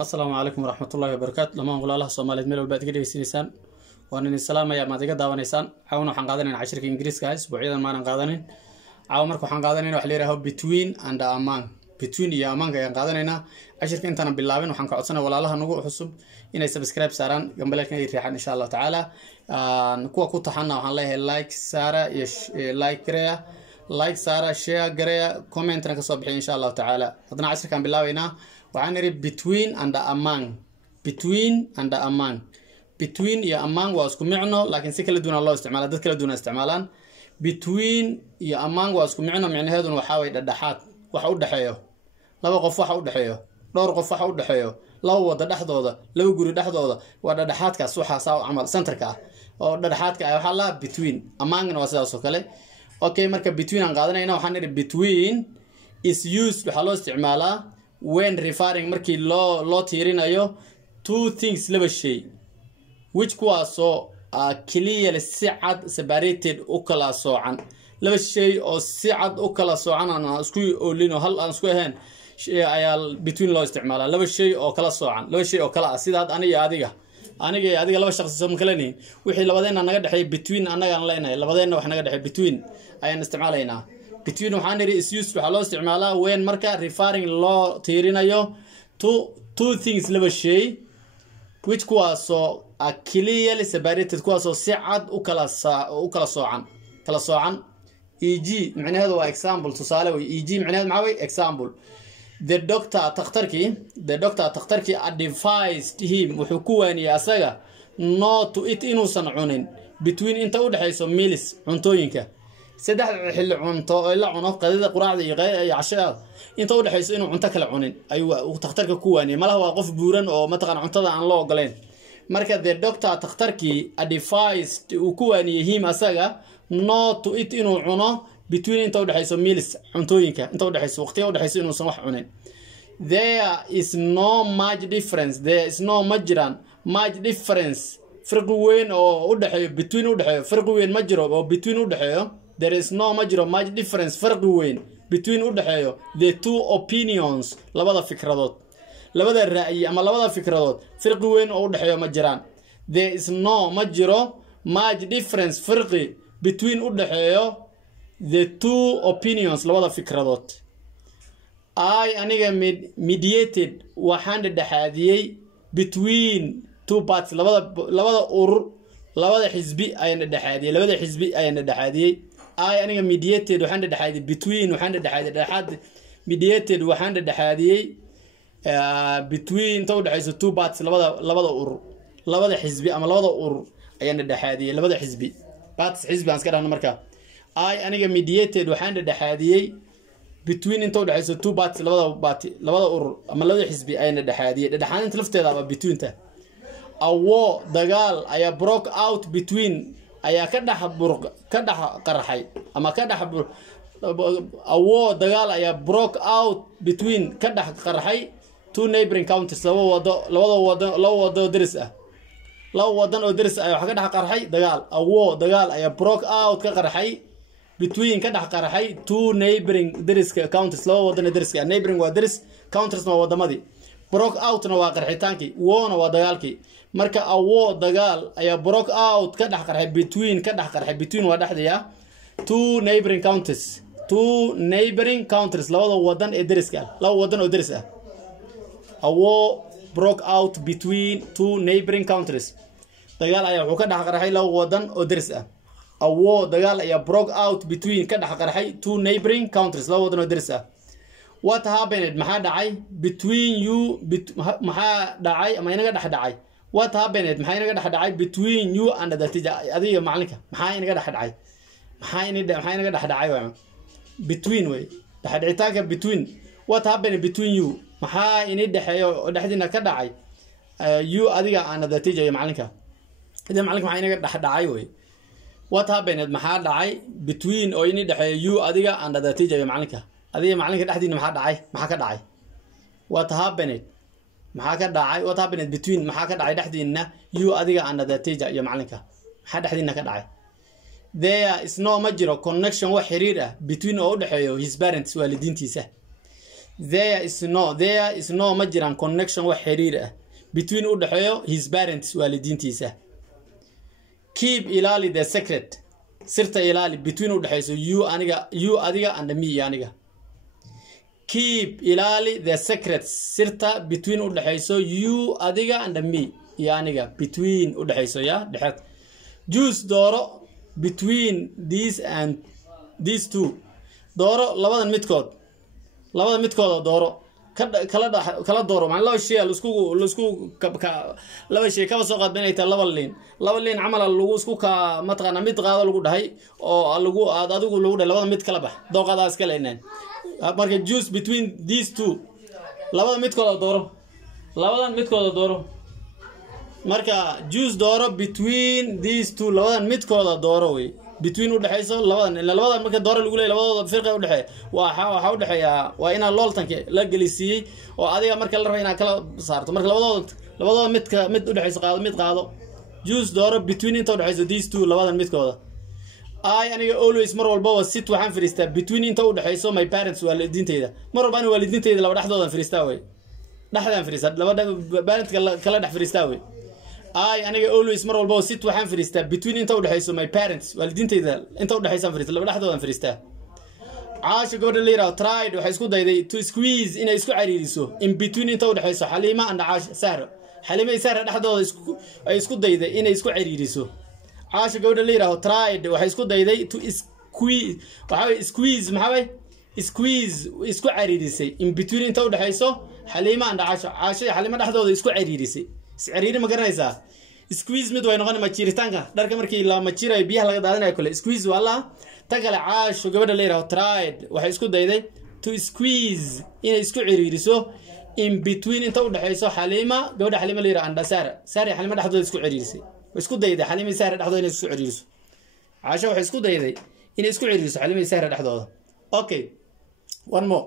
السلام عليكم ورحمة الله وبركاته. لما نقول الله سوماليد ميل وبعد كده يسينيسان وأن السلام يا مادة داونيسان عاونا حنقادنين عشرة إنجليز كايس بعيدا ما نقادنين عاو مركو حنقادنين وحليره هو between and among between يا among كي نقادنينا عشرة إنتنا باللابين وحنقعدنا ولا الله نقول حسب إن سبسكرايب ساران قبلك يريحان إن شاء الله تعالى نكوا كوتا حنا وحنلاقي لايك سارة لايك كريا لايك سارة شير كريا كومنت نكسب إن شاء الله تعالى هذنا عشرة كان باللابينا وعنري between and among between يا among واسكو معنو لكن سكلا دون الله استعماله دت كلا دون استعمالان between يا among واسكو معنو معنى هذا وحاوي دحات وحاو دحيو لو قف وحاو دحيو دور قف وحاو دحيو لو ودا دحدودا لو غوري دحدودا ودا دحاتكاس waxa saaw amal centerka oo dhadhaadka ay waxa la between among na wasaas oo kale okay marka between aan qaadanayna waxaan niri between is used waxa loo isticmaalaa when referring markii loo tiirinayo two things laba shay which kuwaaso clearly si cad separated u kala soocan laba shay oo si cad u kala soocan aan isku oolino hal aan isku ahayn shay ayaa between loo isticmaalaa laba shay oo kala soocan laba shay oo kala ah sida aniga adiga laba shakhsi soo kaleeyeen wixii labadeena naga dhaxay between anaga aan leenahay labadeena wax naga dhaxay between ayaan isticmaalaynaa between waxaan niri is used waxa loo isticmaalaa when marka referring loo tiirinayo two things laba shay which kuwaaso clearly separated kuwaaso si cad u kala soocan eg macnaheedu waa example tusaale way eg macnaheedu maxaa way example the doctor takhtarki advised him wuxuu ku waaniyay asaga not to eat inuusan cunin between inta u dhaxayso meals cuntooyinka saddex xilli cunto oo la cuno qadada quraacda iyo cashada inta u dhaxayso inuu cunto kala cunin ayuu takhtarka ku waaniyay malaha waa qof buuran oo mataqaan cuntada aan loo ogoleen marka the doctor takhtarki advised uu ku waaniyay him asaga not to eat inuu cuno between inta u dhaxayso meals cuntooyinka inta u dhaxayso waqtiga u dhaxayso inuu san wax cunin there is no much difference farqi weyn oo u dhaxayo between u dhaxayo farqi weyn ma jiro oo between u dhaxayo there is no much difference farqi weyn between u dhaxayo the two opinions labada fikradood labada ra'yi ama labada fikradood farqi weyn oo u dhaxayo ma jiraan there is no much difference farqi between u dhaxayo the two opinions labada fikradood aniga mediated waxaan dhaxaadiyay between two parts labada urur labada xisbi ayaan dhaxaadiyay aniga mediated waxaan dhaxaadiyay between waxaan dhaxaadiyay dhaxaad mediated waxaan dhaxaadiyay between inta u dhaxayso two parts labada urur labada xisbi ama labada urur ayaan dhaxaadiyay labada xisbi parts xisbi aan iska dhahno marka aniga mediated waxaan dhaxaadiyay between inta u dhaxayso two parts labada urur ama labada xisbi ayaan dhaxaadiyay dhaxaadinta lafteeda waa between ta awo dagaal ayaa broke out between ayaa ka dhax qarxay ama ka dhax awo dagaal ayaa broke out between ka dhax qarxay two neighboring counties laba wado daris ah laba wadan oo daris ah waxa ka dhax qarxay dagaal awo dagaal ayaa broke out ka qarxay between ka dhax qarxay two neighboring dariska counties laba wadan oo dariska neighboring waa daris counties waa wadamadii broke out na waa qarxitaankii woona waa dagaalkii marka awo dagaal ayaa broke out ka dhax qarxay between waa dhaxdiya two neighboring counties labada wadan ee dariska laba wadan oo daris ah awo broke out between two neighboring countries dagaal ayaa wuxuu ka dhax qarxay laba wadan oo daris ah awo dagaal ayaa broke out between ka dhax qarxay two neighboring countries laba wadan oo daris ah what happened maxaa dhacay between you maxaa dhacay ama inaga dhax dhacay what happened maxaa inaga dhax dhacay between you and the teacher adiga macalinka maxaa inaga dhax dhacay maxaa inaga dhax dhacay between way dhax dhicitaanka between what happened between you maxaa inay dhaxeeyo dhaxdina ka dhacay you adiga and the teacher macalinka idin macalinka maxaa inaga dhax dhacay way what happened maxaa dhacay between oo inay dhaxeeyo you adiga and the teacher macalinka adiga macalinka dhaxdiina maxaa dhacay maxaa ka dhacay what happened between maxaa ka dhacay dhaxdiina you adiga and the teacher iyo macalinka maxaa dhaxdiina ka dhacay there is no major connection wax xiriir ah between oo u dhaxeeyo his parents waalidiintiisa there is no ma jiraan connection wax xiriir ah between u dhaxeeyo his parents waalidiintiisa. Keep ilaali the secret sirta ilaali between u dhaxayso you adiga and me iyo aniga. Keep ilaali the secret sirta between u dhaxayso you adiga and me iyo aniga between u dhaxayso ya dhaxad. Choose dooro between these two dooro labadan midkood dooro kala dooro macna laba shay la isku laba shay ka soo qaad inay tahay laba liin camal lagu isku ka matqana mid qaado lagu dhahay oo lagu adigu lagu dhahay labada mid kala bax dooqadaas kala inaan marka choose between these two labadan midkood dooro marka choose dooro between these two labadan midkood dooro way between u dhaxayso labadan marka dooro lagu leeyahay labadooda firqa u dhaxay waxa u dhaxaya waa ina looltanka la galisiiyay oo adiga marka la rabo ina kala saarto marka labadooda mid u dhaxayso qaado choose dooro between inta u dhaxayso these two labadan midkooda. aniga always mar walba sit waxaan fariistaa between inta u dhaxayso my parents waalidiintayda mar walba aniga waalidiintayda laba dhaxdoodan fariistaa way dhaxdaan fariistaa labada parents kala dhax fariistaa way. aniga always mar walba sit waxaan fariistaa between inta u dhaxayso my parents waalidiintayda inta u dhaxaysan fariistaa laba dhaxdoodan fariistaa. Caasha gabadha leeyahay tried waxay isku dayday to squeeze inay isku cariiriso in between inta u dhaxayso Xaliima and Caasha Sahra. Xaliima iyo Sahra dhaxdooda ay isku dayday inay isku cariiriso. Caasha gabadha leeyahay tried waxay isku dayday to squeeze isku cariirisay in between inta u dhaxayso Xaliima and Caasha iyo Xaliima dhaxdooda isku cariirisay. Cariiri ma garanaysaa squeeze mid way noqon ma jiritaanka dharka markii la ma jiray biyaha laga daadanayo kale squeeze wala tagala Caasho gabadha leeyahay tried waxay isku dayday to squeeze inay isku cariiriso in between inta u dhaxayso Xaliima gabadha Xaliima leeyahay and Sahra Xaliima dhaxdooda isku cariirisay isku dayday Xaliima Sahra dhaxdooda inay isku cariiriso. Caasho waxay isku dayday inay isku cariiriso Xaliima Sahra dhaxdooda. Okay, one more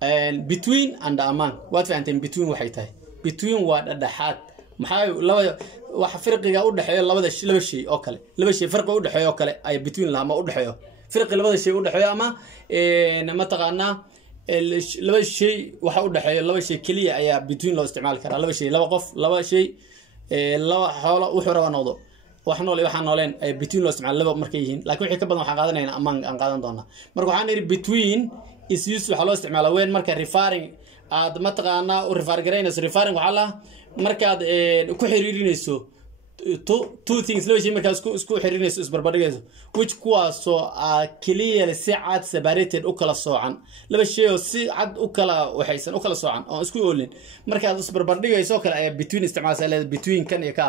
and between and among what fahanteen between waxay tahay between waa dhexaad maxay laba wax farqiga u dhaxeeyo laba shay oo kale farqi u dhaxeeyo kale ay between la ma u dhaxeeyo farqi labada shay u dhaxeeyo ama ma taqaana laba shay waxa u dhaxeeyo laba shay kaliya ayaa between loo isticmaali karaa laba shay laba qof laba shay laba xoolo wuxuu raba noqdo wax nool waxa nooleen ay between loo isticmaalo laba markay yihiin laakiin wixii ka badan waxa qaadanaynaa among aan qaadan doonaa marka waxaan yiri between is used waxa loo isticmaalaa when marka referring aad ma taqaana u refer gareynayso referring waxa la markaad ku xiriirinayso two things laba shay markaad isku xiriirinayso isbarbardhigayso which kuwaaso clear si cad separated u kala soocan laba shay oo si cad u kala waxaysan u kala soocan oo isku oolin markaad isbarbardhigayso kale ay between isticmaalay between kan iyo ka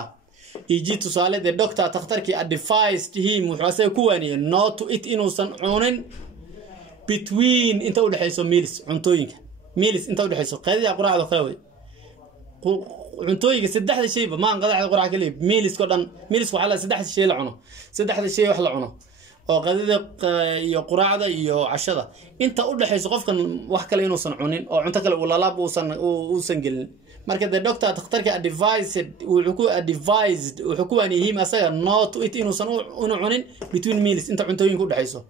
tusaale the doctor takhtarkii advised him wuxuu ku waaniyay not to eat inuusan cunin between inta u dhaxayso meals cuntooyinka meals inta u dhaxayso qadida quraacda kale way cuntooyinka saddexda shayba ma aan qadaxda quraac kale meals ko dhan meals waxa la saddexda shay la cuno saddexda shay wax la cuno oo qadida iyo quraacda iyo cashada inta u dhaxayso qofkan wax kale inuusan cunin oo cunto kale uu laalaab uusan gelin marka the doctor takhtarka wuxuu ku waaniyay asaga not to eat inuusan cunin between meals inta cuntooyinka u dhaxayso.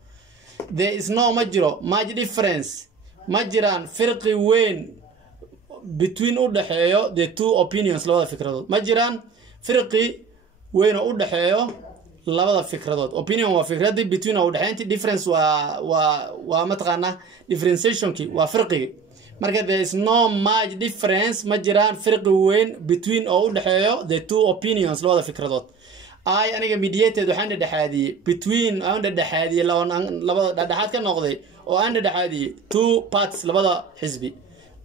There is no much difference ma jiraan farqi weyn between u dhaxeeyo the two opinions labada fikradood ma jiraan farqi weyn u dhaxeeyo labada fikradood opinion waa fikradii between u dhaxaynti difference waa ma taqaana differentiation ki waa farqi marka there is no much difference ma jiraan farqi weyn between u dhaxeeyo the two opinions labada fikradood. aniga mediated waxaan dhaxaadiyay between aan dhaxaadiyay labada dhaxaad ka noqday oo aan dhaxaadiyay two parts labada xisbi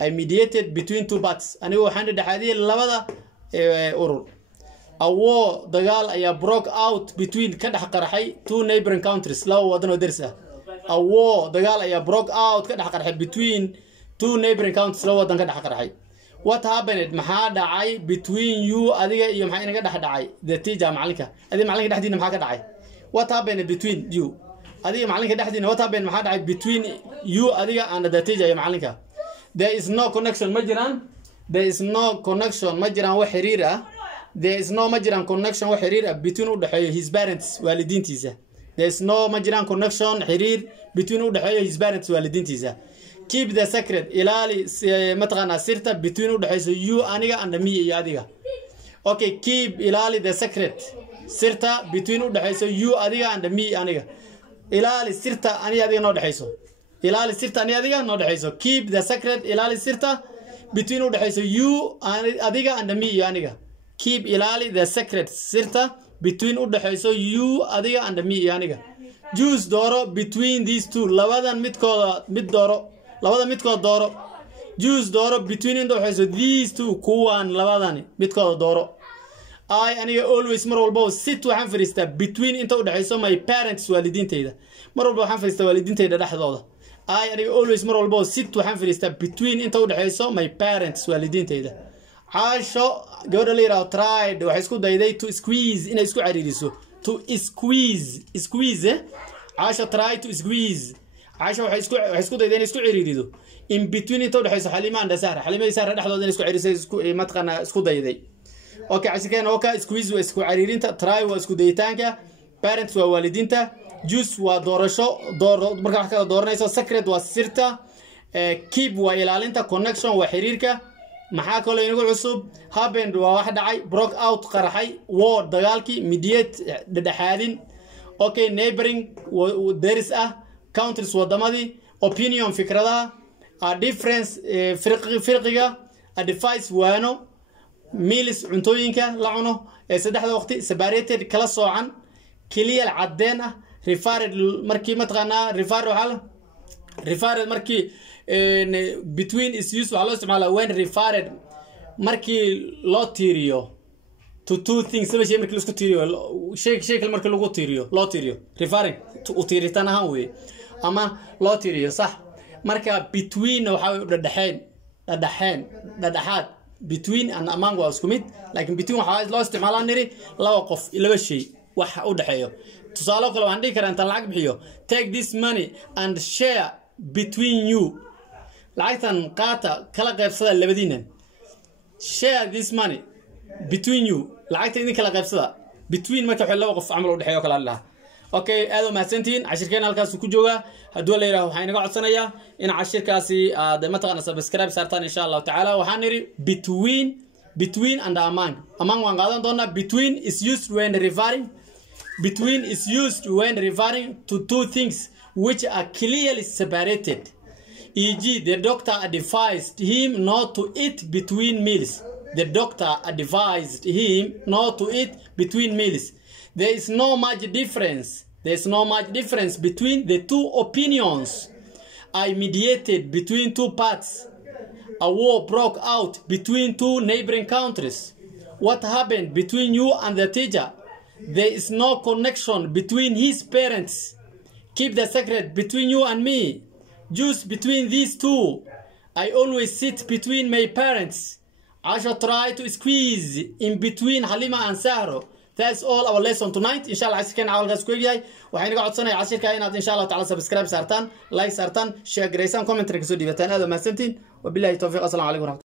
I mediated between two parts aniga waxaan dhaxaadiyay labada urur war dagaal ayaa broke out between ka dhax qarxay two neighboring countries laba wadan oo deris ah war dagaal ayaa broke out ka dhax qarxay between two neighboring countries laba wadan ka dhax qarxay. What happened maxaa dhacay between you adiga iyo maxaa inaga dhax dhacay the teacher macalinka adiga macalinka dhaxdiina maxaa ka dhacay what happened between you adiga macalinka dhaxdiina what happened maxaa dhacay between you adiga and the teacher iyo macalinka. There is no connection ma jiraan wax xiriir ah ma jiraan connection wax xiriir ah between u dhaxeeyo his parents waalidiintiisa. There is no ma jiraan connection xiriir between u dhaxeeyo his parents waalidiintiisa. keep the secret إلالي متقنا سرتا between ودحيسو you أنيقا and me يا أديقا okay keep إلالي the secret سرتا between ودحيسو you أديقا and me أنيقا إلالي سرتا أني أديقا نودحيسو إلالي سرتا أني أديقا نودحيسو keep the secret إلالي سرتا between ودحيسو you أديقا and me يا أنيقا keep إلالي the secret سرتا between ودحيسو you أديقا and me يا أنيقا choose دورو between these two لبدا مد دورو لبدا مدكود دورو choose دورو between ودحيسو these two كوان لبداني مدكود دورو I أنا always مر والبو sit وحن فريستا between أنت ودحيسو my parents والدين تيدا مر والبو حن فريستا والدين تيدا لحظة I أنا always مر والبو sit وحن فريستا between أنت ودحيسو my parents والدين تيدا عاشو قبل اللي راو tried وحيسكو دايداي to squeeze إن يسكو عريريسو to squeeze عاشو try to squeeze عاشو وحيسكو دايداي يسكو عريريدو in between أنت ودحيسو حليمة عند سهرة حليمة سهرة لحظة دين يسكو عريريسو يسكو متقنا يسكو دايداي اوكي عشان كده اوكا سكويز واسكو عريرينتا تراي واسكو ديتانكا بارنتس ووالدينتا جوس ودورشو دور marka wax kala dooranayso secret waa sirta keep waa ilaalinta connection waa xiriirka maxaa kale inagu cusub happened waa wax dhacay broke out qarxay war dagaalkii mediate dhadhaxaadin okay neighboring there is countries wadamadii opinion fikradaha a difference firqiga advice waano meals cuntooyinka la cuno ee saddexda waqti separated kala soocan kaliya cadeen referred markii matqana referred markii between is used waxa loo isticmaalaa when referred markii loo tiiriyo to two things sababta markii la isku tiiriyo shay markii lagu tiiriyo loo tiiriyo referring to tiiritaan ahaan weey ama loo tiiriyo sax marka between waxa u dhadhaxaad between and among was kumid laakiin between waxa loo isticmaalaa niri laba qof laba shay wax u dhaxeeyo tusaale kale waxaan dhigi karaa inta lacag bixiyo take this money and share between you lacagtan qaata kala qaybsada labadiinan share this money between you lacagta idin kala qaybsada between marka waxa laba qof amal u dhaxeeyo kala Allah okay aad ma santiin cashirkeena halkaas ku jooga haduu la yiraahdo waxaan inaga codsanayaa in cashirkaasi aad mataqana subscribe saartaan insha Allah taala waxaan niri between and among waan qaadan doonaa between is used when referring to two things which are clearly separated e.g. the doctor advised him not to eat between meals there is no much difference between the two opinions I mediated between two parts a war broke out between two neighboring countries what happened between you and the teacher there is no connection between his parents keep the secret between you and me choose between these two I always sit between my parents I shall try to squeeze in between Halima and Sahro that's all our lesson tonight inshallah عشان عاولكاس ku yahay waxaan iga codsanayaa cashirka inaad inshallah taala subscribe saartaan like saartaan share gareysaan comment ka soo dhibataan aad ma santiin wabillahi tawfiiq assalamu alaykum.